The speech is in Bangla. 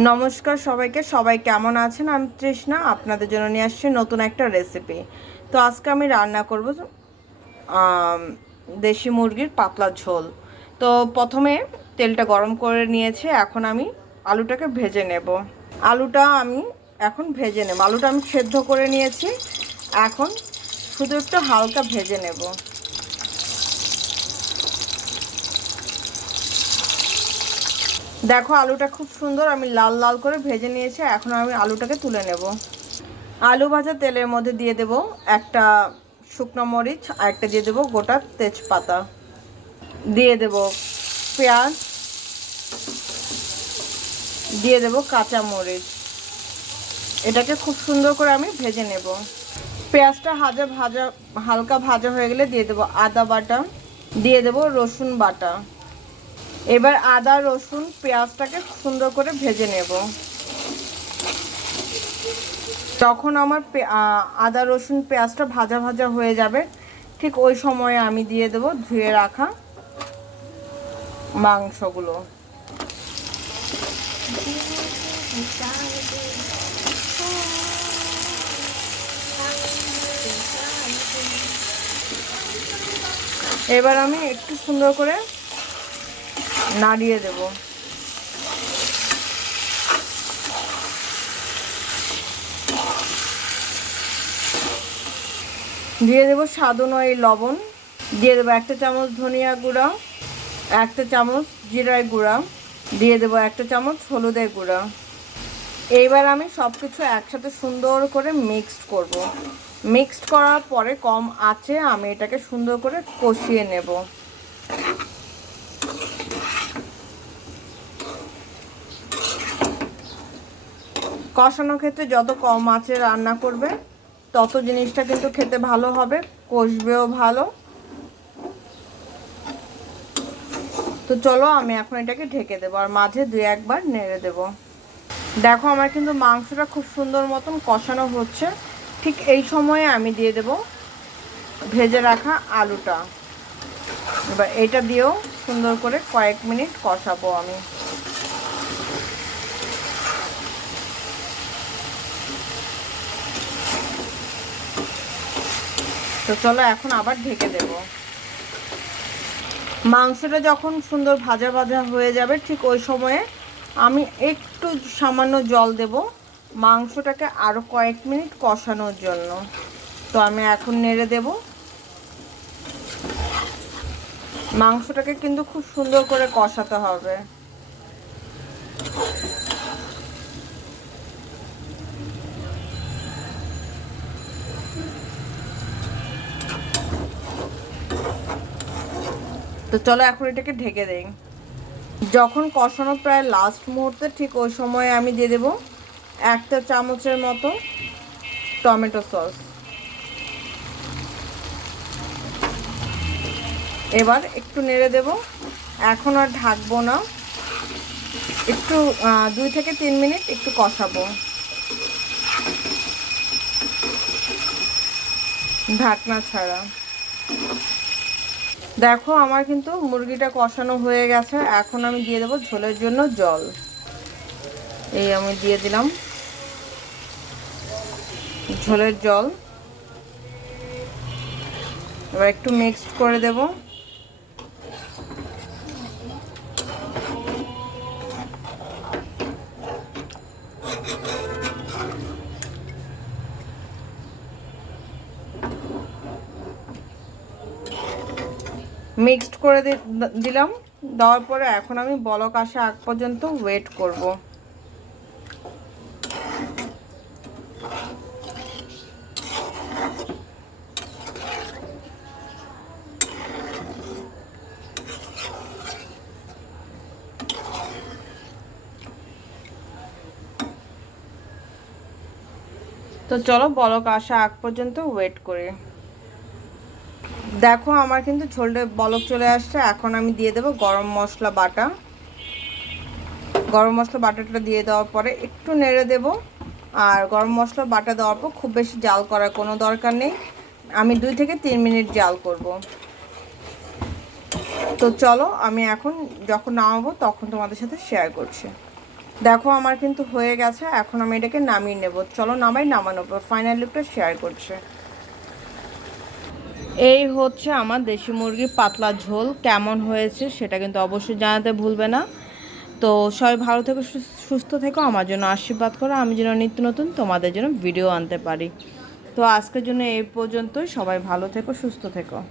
নমস্কার সবাইকে। সবাই কেমন আছেন? আমি তৃষ্ণা, আপনাদের জন্য নিয়ে আসছি নতুন একটা রেসিপি তো আজকে আমি রান্না করব দেশি মুরগির পাতলা ঝোল। তো প্রথমে তেলটা গরম করে নিয়েছে, এখন আমি আলুটাকে ভেজে নেব। আলুটা আমি এখন ভেজে নেব। আলুটা আমি সেদ্ধ করে নিয়েছি, এখন শুধু একটু হালকা ভেজে নেব। দেখো আলুটা খুব সুন্দর, আমি লাল লাল করে ভেজে নিয়েছি, এখন আমি আলুটাকে তুলে নেব। আলু ভাজা তেলের মধ্যে দিয়ে দেব একটা শুকনো মরিচ, আর একটা দিয়ে দেবো গোটা তেজপাতা। দিয়ে দেব পেঁয়াজ, দিয়ে দেব কাঁচা মরিচ। এটাকে খুব সুন্দর করে আমি ভেজে নেব। পেঁয়াজটা হাজা ভাজা, হালকা ভাজা হয়ে গেলে দিয়ে দেবো আদা বাটা, দিয়ে দেবো রসুন বাটা। এবার আদা, রসুন, পেঁয়াজটাকে সুন্দর করে ভেজে নেব। যখন আমার আদা, রসুন, পেঁয়াজটা ভাজা ভাজা হয়ে যাবে। ঠিক ওই সময়ে আমি দিয়ে দেব ধুয়ে রাখা মাংসগুলো। এবার আমি একটু সুন্দর করে নাড়িয়ে দেব। দিয়ে দেবো স্বাদ অনুযায়ী লবণ। দিয়ে দেবো একটা চামচ ধনিয়া গুঁড়া, একটা চামচ জিরার গুঁড়া, দিয়ে দেবো একটা চামচ হলুদের গুঁড়া। এইবার আমি সব কিছু একসাথে সুন্দর করে মিক্সড করব। মিক্সড করার পরে কম আছে, আমি এটাকে সুন্দর করে কষিয়ে নেব। কষানোর ক্ষেত্রে যত কম আছে রান্না করবে, তত জিনিসটা কিন্তু খেতে ভালো হবে, কষবেও ভালো। তো চলো আমি এখন এটাকে ঢেকে দেবো আর মাঝে দুই একবার নেড়ে দেব। দেখো আমার কিন্তু মাংসটা খুব সুন্দর মতন কষানো হচ্ছে। ঠিক এই সময়ে আমি দিয়ে দেব ভেজে রাখা আলুটা। এবার এটা দিয়েও সুন্দর করে কয়েক মিনিট কষাবো আমি। তো চলো এখন আবার ঢেকে দেব। মাংসটা যখন সুন্দর ভাজা ভাজা হয়ে যাবে, ঠিক ওই সময়ে আমি একটু সামান্য জল দেব। মাংসটাকে আরও কয়েক মিনিট কষানোর জন্য। তো আমি এখন নেড়ে দেব। মাংসটাকে কিন্তু খুব সুন্দর করে কষাতে হবে। তো চলো এখন এটাকে ঢেকে দেই। যখন কষানো প্রায় লাস্ট মুহূর্তে, ঠিক ওই সময়ে আমি দিয়ে দেবো একটা চামচের মতো টমেটো সস। এবার একটু নেড়ে দেব। এখন আর ঢাকবো না। একটু দুই থেকে তিন মিনিট একটু কষাবো। ঢাকনা ছাড়া। দেখো, আমার কিন্তু মুরগিটা কষানো হয়ে গেছে। এখন আমি দিয়ে দেবো ঝোলের জন্য জল। এই আমি দিয়ে দিলাম ঝোলের জল। এবার একটু মিক্সড করে দেব। মিক্সড করে দিলাম। দেওয়ার পরে এখন আমি বলক আসা আগ পর্যন্ত ওয়েট করব। তো চলো বলক আসা আগ পর্যন্ত ওয়েট করি। দেখো, আমার কিন্তু ঝোলটা বলক চলে আসছে। এখন আমি দিয়ে দেবো গরম মশলা বাটা। গরম মশলা বাটাটা দিয়ে দেওয়ার পরে একটু নেড়ে দেব। আর গরম মশলা বাটা দেওয়ার পর খুব বেশি জাল করার কোনো দরকার নেই। আমি দুই থেকে তিন মিনিট জাল করব। তো চলো, আমি এখন যখন নামাবো তখন তোমাদের সাথে শেয়ার করছি। দেখো, আমার কিন্তু হয়ে গেছে। এখন আমি এটাকে নামিয়ে নেব। চলো, নামাই, নামানোর পর ফাইনাল লুকটা শেয়ার করছে। এই হচ্ছে আমার দেশি মুরগির পাতলা ঝোল, কেমন হয়েছে সেটা কিন্তু অবশ্যই জানাতে ভুলবে না। তো সবাই ভালো থেকো সুস- সুস্থ থেকো, আমার জন্য আশীর্বাদ করো, আমি যেন নিত্য নতুন তোমাদের জন্য ভিডিও আনতে পারি। তো আজকের জন্য এই পর্যন্তই, সবাই ভালো থেকো, সুস্থ থেকো।